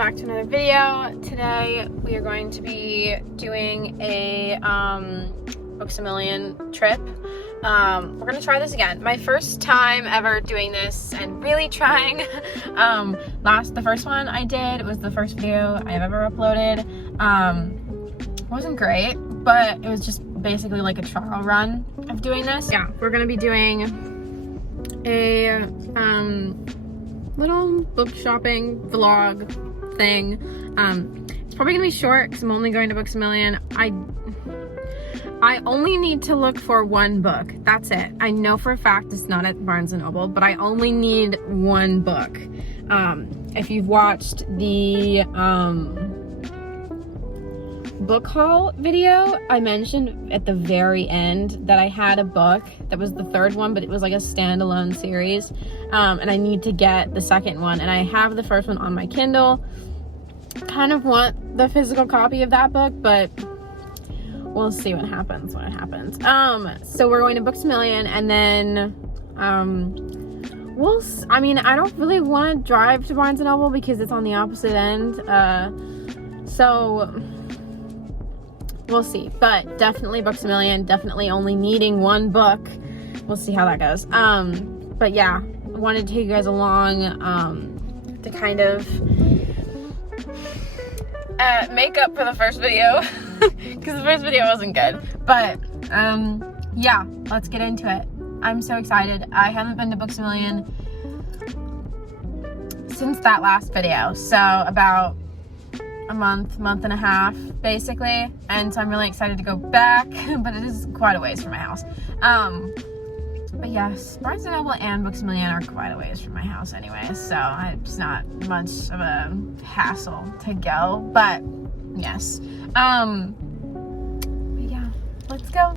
back to another video. Today we are going to be doing a Books A Million trip. We're gonna try this again. My first time ever doing this and really trying. The first one I did was the first video I have ever uploaded. It wasn't great, but it was just basically like a trial run of doing this. Yeah, we're gonna be doing a little book shopping vlog thing. It's probably gonna be short because I'm only going to Books A Million. I only need to look for one book. That's it. I know for a fact it's not at Barnes & Noble, but I only need one book. If you've watched the book haul video, I mentioned at the very end that I had a book that was the third one, but it was like a standalone series, and I need to get the second one, and I have the first one on my Kindle. Kind of want the physical copy of that book, but we'll see what happens when it happens. So we're going to Books A Million, and then I don't really want to drive to Barnes & Noble because it's on the opposite end, so we'll see. But definitely Books A Million, definitely only needing one book. We'll see how that goes. But yeah, I wanted to take you guys along to kind of make up for the first video because the first video wasn't good. But yeah, let's get into it. I'm so excited. I haven't been to Books A Million since that last video, so about a month and a half basically, and so I'm really excited to go back, but it is quite a ways from my house. But yes, Barnes & Noble and Books A Million are quite a ways from my house anyway, so it's not much of a hassle to go, but yes. But yeah, let's go.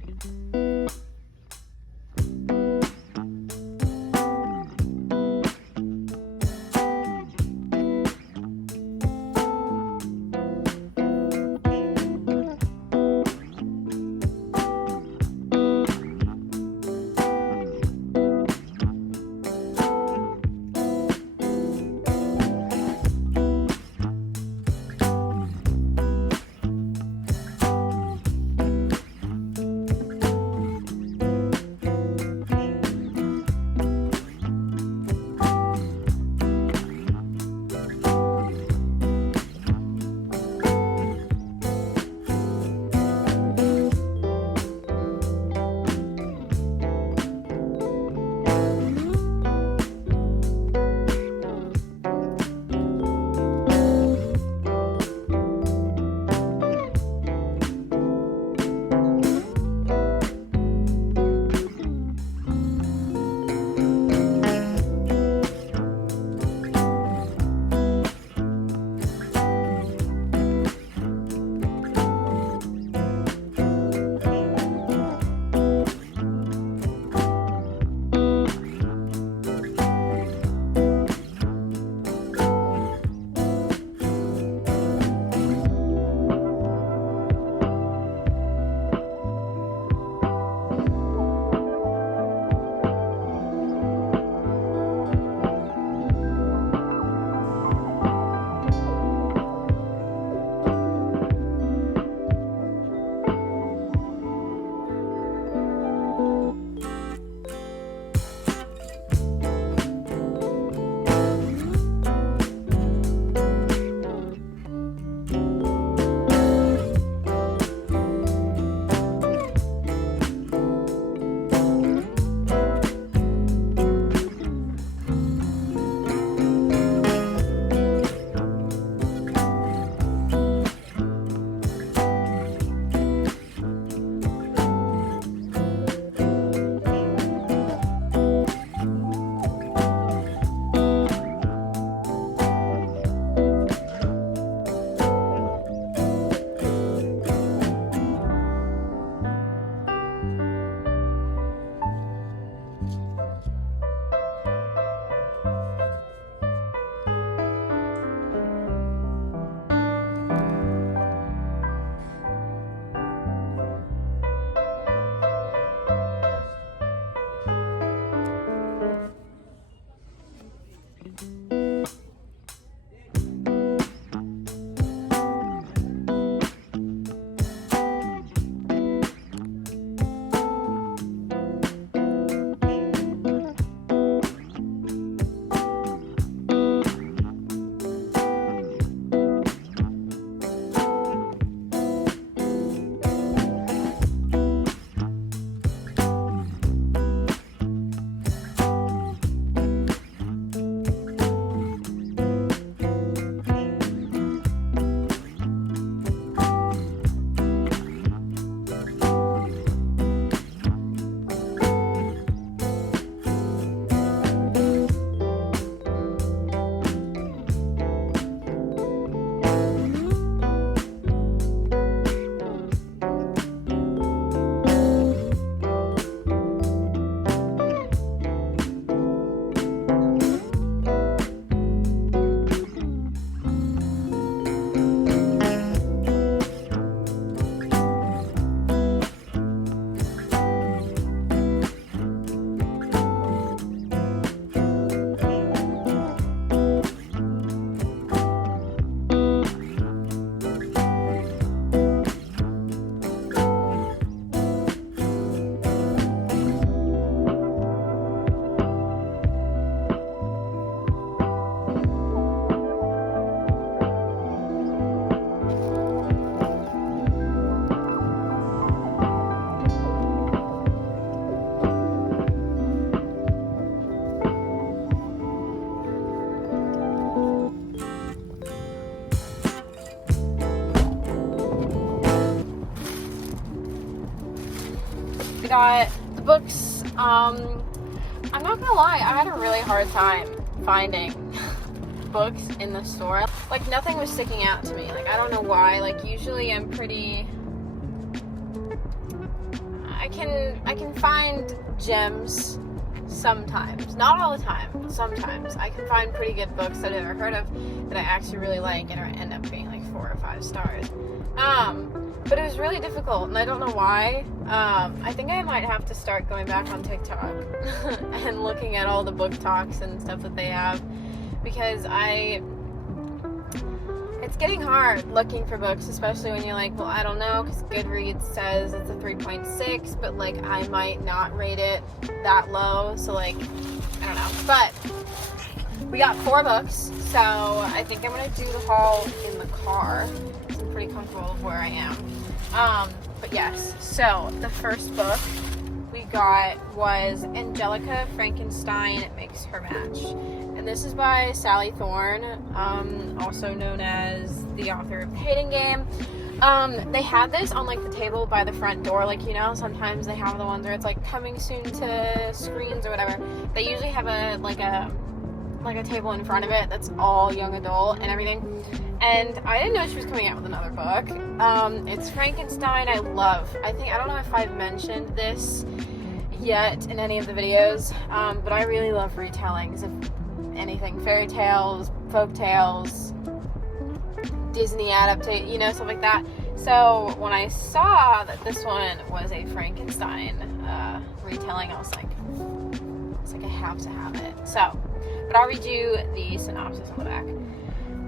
got the books. I'm not gonna lie, I had a really hard time finding books in the store. Like, nothing was sticking out to me. Like, I don't know why. Like, usually I'm pretty... I can find gems sometimes. Not all the time, but sometimes. I can find pretty good books that I've never heard of that I actually really like and end up being like 4 or 5 stars. But it was really difficult, and I don't know why. I think I might have to start going back on TikTok and looking at all the book talks and stuff that they have, because it's getting hard looking for books, especially when you're like, well, I don't know, because Goodreads says it's a 3.6, but like I might not rate it that low, so like, I don't know. But we got 4 books, so I think I'm going to do the haul in the car. I'm pretty comfortable with where I am. But yes, so the first book we got was Angelica Frankenstein Makes Her Match. And this is by Sally Thorne, also known as the author of The Hating Game. They had this on like the table by the front door, like, you know, sometimes they have the ones where it's like coming soon to screens or whatever. They usually have a table in front of it that's all young adult and everything. And I didn't know she was coming out with another book. It's Frankenstein. I don't know if I've mentioned this yet in any of the videos, but I really love retellings of anything, fairy tales, folk tales, Disney adaptation, you know, stuff like that. So when I saw that this one was a Frankenstein retelling, I was like, I have to have it. So, but I'll read you the synopsis on the back.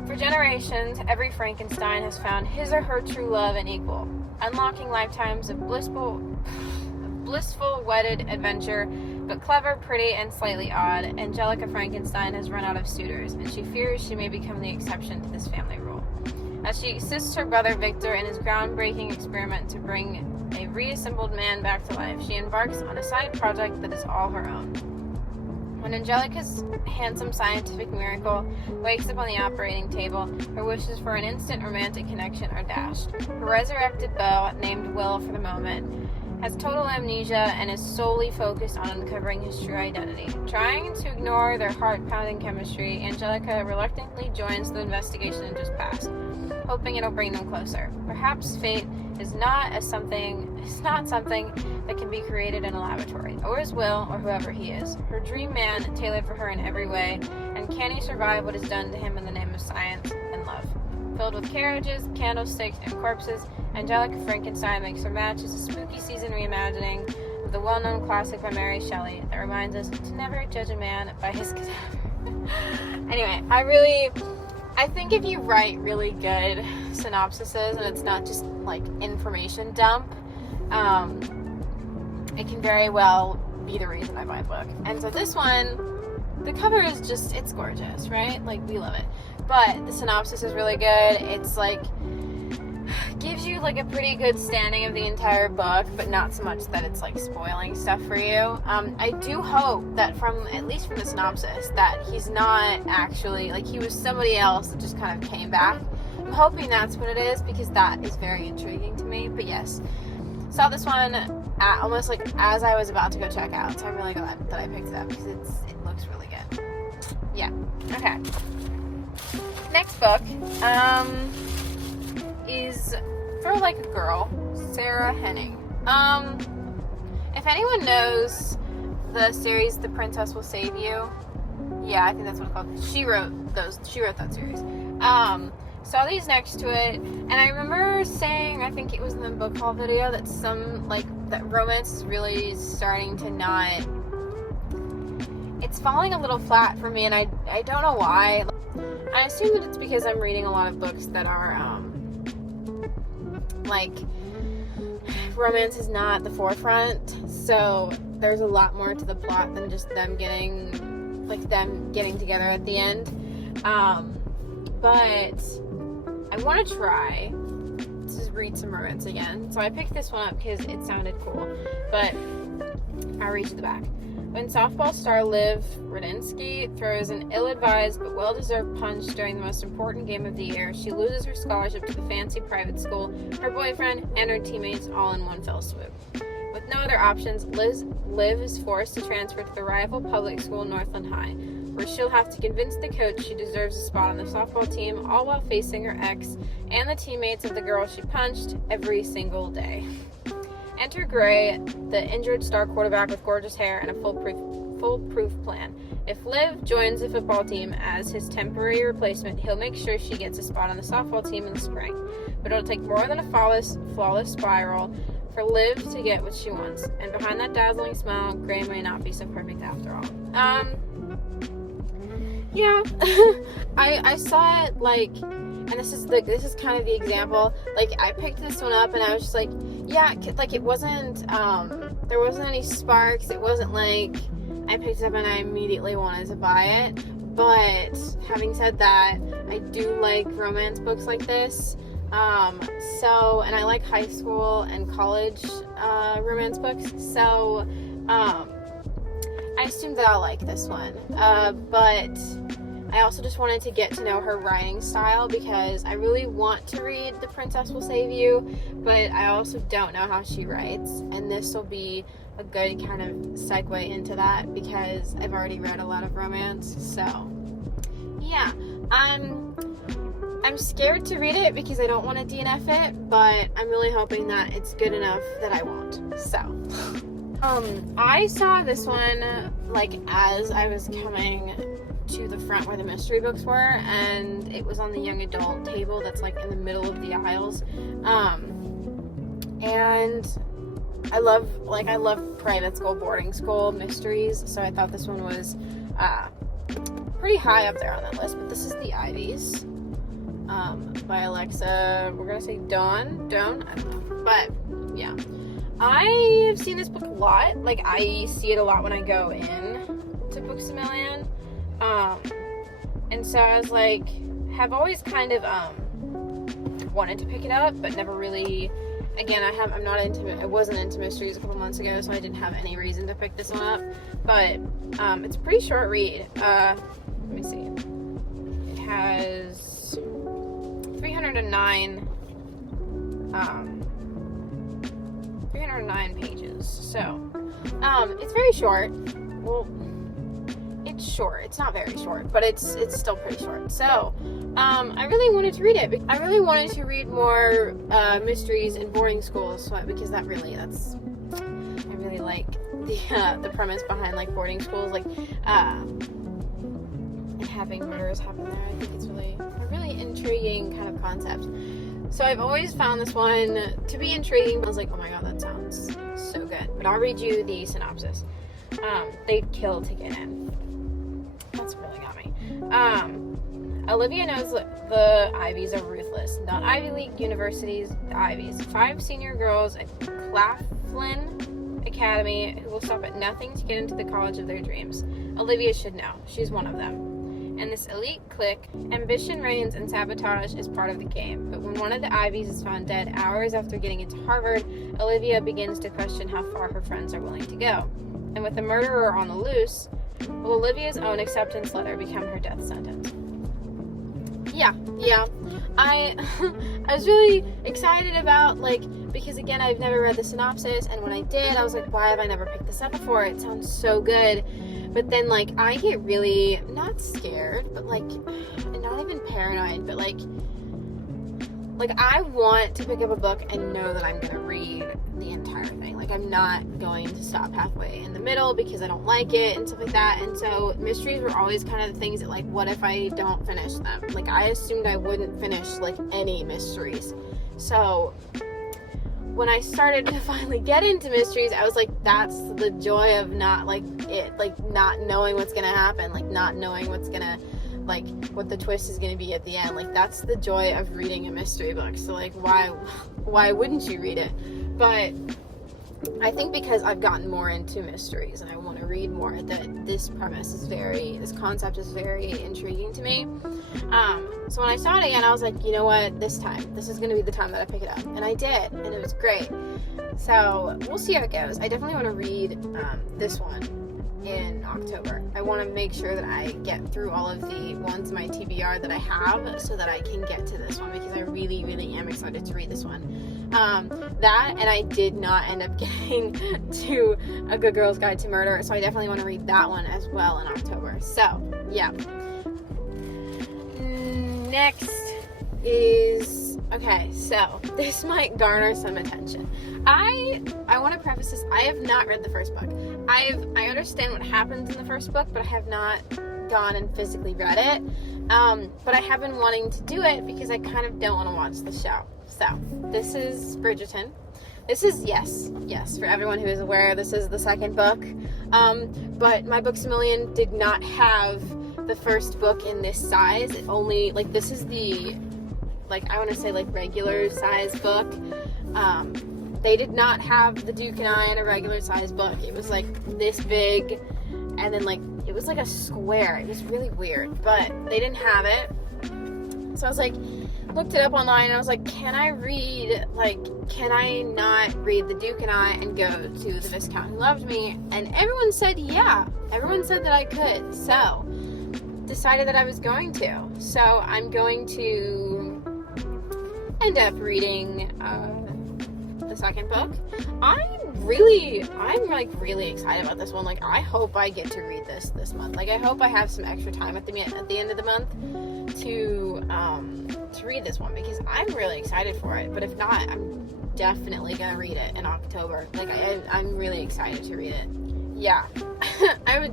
For generations, every Frankenstein has found his or her true love and equal, unlocking lifetimes of blissful wedded adventure. But clever, pretty, and slightly odd, Angelica Frankenstein has run out of suitors, and she fears she may become the exception to this family rule. As she assists her brother Victor in his groundbreaking experiment to bring a reassembled man back to life, she embarks on a side project that is all her own. When Angelica's handsome scientific miracle wakes up on the operating table, her wishes for an instant romantic connection are dashed. Her resurrected beau, named Will for the moment, has total amnesia and is solely focused on uncovering his true identity. Trying to ignore their heart-pounding chemistry, Angelica reluctantly joins the investigation and just passed, hoping it'll bring them closer. Perhaps fate is not something that can be created in a laboratory, or is Will, or whoever he is, her dream man tailored for her in every way, and can he survive what is done to him in the name of science and love? Filled with carriages, candlesticks, and corpses, Angelica Frankenstein Makes Her Match is a spooky season reimagining of the well-known classic by Mary Shelley that reminds us to never judge a man by his cadaver. Anyway, I think if you write really good synopsises and it's not just like information dump, it can very well be the reason I buy the book. And so this one, the cover is just, it's gorgeous, right? Like, we love it. But the synopsis is really good. It's like, gives you like a pretty good standing of the entire book, but not so much that it's like spoiling stuff for you. I do hope that at least from the synopsis, that he's not actually, like, he was somebody else that just kind of came back. I'm hoping that's what it is, because that is very intriguing to me. But yes, saw this one almost like as I was about to go check out, so I'm really glad that I picked it up, because it looks really good. Yeah. Okay. Next book is for like a girl, Sarah Henning. If anyone knows the series The Princess Will Save You, yeah, I think that's what it's called. She wrote that series. Saw these next to it, and I remember saying, I think it was in the book haul video, that that romance is really starting to not, it's falling a little flat for me, and I don't know why. I assume that it's because I'm reading a lot of books that are, like, romance is not the forefront, so there's a lot more to the plot than just them getting together at the end. But I want to try to read some romance again, so I picked this one up because it sounded cool, but I'll read you the back. When softball star Liv Rudinsky throws an ill-advised but well-deserved punch during the most important game of the year, she loses her scholarship to the fancy private school, her boyfriend, and her teammates all in one fell swoop. With With no other options, Liv is forced to transfer to the rival public school Northland High, where she'll have to convince the coach she deserves a spot on the softball team, all while facing her ex and the teammates of the girl she punched every single day. Enter Gray, the injured star quarterback with gorgeous hair and a foolproof plan. If Liv joins the football team as his temporary replacement, he'll make sure she gets a spot on the softball team in the spring. But it'll take more than a flawless spiral for Liv to get what she wants. And behind that dazzling smile, Gray may not be so perfect after all. Yeah. I saw it, like, and this is kind of the example. Like, I picked this one up and I was just like, yeah, like, it wasn't, there wasn't any sparks. It wasn't like I picked it up and I immediately wanted to buy it. But having said that, I do like romance books like this. And I like high school and college romance books. So I assumed that I'll like this one. But I also just wanted to get to know her writing style, because I really want to read The Princess Will Save You, but I also don't know how she writes, and this will be a good kind of segue into that, because I've already read a lot of romance. So yeah, I'm scared to read it because I don't want to DNF it, but I'm really hoping that it's good enough that I won't. So I saw this one like as I was coming to the front where the mystery books were, and it was on the young adult table that's like in the middle of the aisles. And I love private school, boarding school mysteries, so I thought this one was pretty high up there on that list. But this is The Ivies by Alexa, we're gonna say Dawn, I don't know, but yeah, I have seen this book a lot. Like, I see it a lot when I go in to Books A Million, and so I was like, have always kind of wanted to pick it up, but never really. Again, I wasn't into mysteries a couple months ago, so I didn't have any reason to pick this one up. But it's a pretty short read. Let me see. It has 309 pages. So it's very short. Well, it's short. It's not very short, but it's still pretty short. So I really wanted to read it. I really wanted to read more mysteries in boarding schools, because I really like the premise behind like boarding schools, like and having murders happen there. I think it's really a really intriguing kind of concept. So I've always found this one to be intriguing. I was like, oh my god, that sounds so good. But I'll read you the synopsis. They'd kill to get in. That's really got me. Olivia knows that the Ivies are ruthless. Not Ivy League universities, the Ivies. 5 senior girls at Claflin Academy who will stop at nothing to get into the college of their dreams. Olivia should know. She's one of them. In this elite clique, ambition reigns and sabotage is part of the game. But when one of the Ivies is found dead hours after getting into Harvard, Olivia begins to question how far her friends are willing to go. And with the murderer on the loose, will Olivia's own acceptance letter become her death sentence? Yeah. I was really excited about, because again, I've never read the synopsis, and when I did, I was like, why have I never picked this up before? It sounds so good. But then, I get really, not scared, but, and not even paranoid, but, I want to pick up a book and know that I'm going to read the entire thing. I'm not going to stop halfway in the middle because I don't like it and stuff like that. And so mysteries were always kind of the things that, what if I don't finish them? I assumed I wouldn't finish, any mysteries. So when I started to finally get into mysteries, I was like, that's the joy of not, not knowing what's going to happen, not knowing what's going to, what the twist is going to be at the end. That's the joy of reading a mystery book. So, why wouldn't you read it? But I think because I've gotten more into mysteries and I want to read more, that this concept is very intriguing to me. So when I saw it again, I was like, you know what, this is going to be the time that I pick it up. And I did, and it was great. So we'll see how it goes. I definitely want to read this one in October. I want to make sure that I get through all of the ones in my TBR that I have so that I can get to this one, because I really, really am excited to read this one. That, and I did not end up getting to A Good Girl's Guide to Murder, so I definitely want to read that one as well in October. So, yeah. Next is, okay, so this might garner some attention. I want to preface this, I have not read the first book. I understand what happens in the first book, but I have not gone and physically read it. But I have been wanting to do it because I kind of don't want to watch the show. So, this is Bridgerton. This is, yes, for everyone who is aware, this is the second book. But my Books-A-Million did not have the first book in this size. It only, like, this is the, like, I want to say, like, regular size book. They did not have The Duke and I in a regular size book. It was, like, this big, and then, like, it was like a square. It was really weird, but they didn't have it. So I was like, looked it up online, and I was like, can I not read The Duke and I and go to The Viscount Who Loved Me? And everyone said yeah. Everyone said that I could. So, decided that I was going to. So, I'm going to end up reading the second book. I'm really excited about this one. Like, I hope I get to read this month. Like, I hope I have some extra time at the end of the month to read this one, because I'm really excited for it. But if not, I'm definitely gonna read it in October. Like, I'm really excited to read it. Yeah. I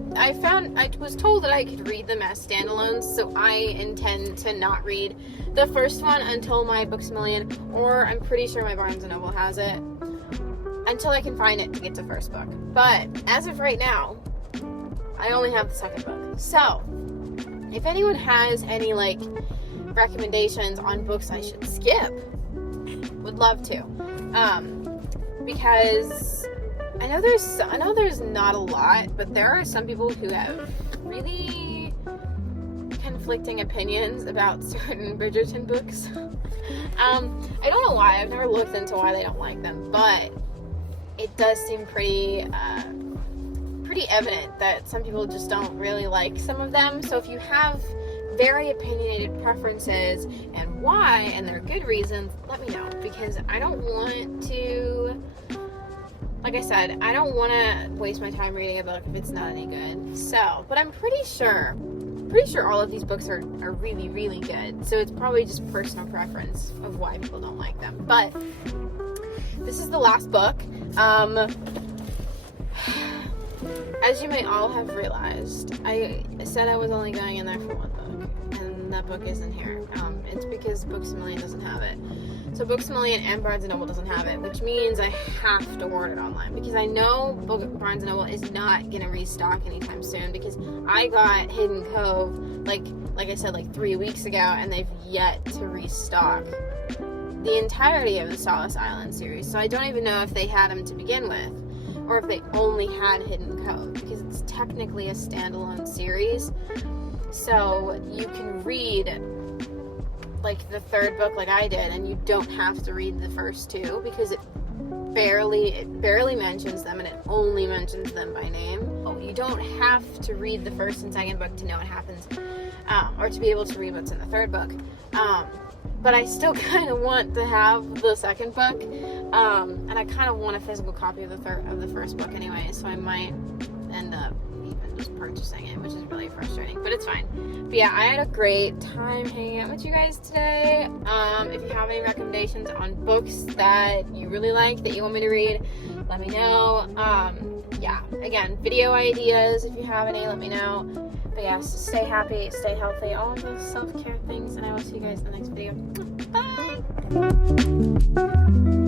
was told that I could read them as standalones, so I intend to not read the first one until my Books-A-Million, or I'm pretty sure my Barnes & Noble has it, until I can find it to get to first book. But as of right now, I only have the second book. So, if anyone has any, like, recommendations on books I should skip, would love to. Because I know there's not a lot, but there are some people who have really conflicting opinions about certain Bridgerton books. I don't know why. I've never looked into why they don't like them, but it does seem pretty evident that some people just don't really like some of them. So if you have very opinionated preferences and why, and they're good reasons, let me know, because I don't want to, like I said, I don't want to waste my time reading a book if it's not any good. So, but I'm pretty sure all of these books are really, really good. So it's probably just personal preference of why people don't like them. But this is the last book. As you may all have realized, I said I was only going in there for one book, and that book isn't here. It's because Books-A-Million doesn't have it. So Books-A-Million and Barnes & Noble doesn't have it, which means I have to order it online, because I know Barnes & Noble is not going to restock anytime soon, because I got Hidden Cove, like I said, like 3 weeks ago, and they've yet to restock the entirety of the Solace Island series. So I don't even know if they had them to begin with, or if they only had Hidden Cove, because it's technically a standalone series. So you can read, like, the third book like I did, and you don't have to read the first two, because it barely mentions them, and it only mentions them by name. You don't have to read the first and second book to know what happens, or to be able to read what's in the third book. But I still kind of want to have the second book, and I kind of want a physical copy of the first book anyway, so I might end up even just purchasing it, which is really frustrating, but it's fine. But yeah, I had a great time hanging out with you guys today. If you have any recommendations on books that you really like, that you want me to read, let me know. Yeah, again, video ideas, if you have any, let me know. But yeah, so stay happy, stay healthy, all of those self-care things, and I will see you guys in the next video. Bye!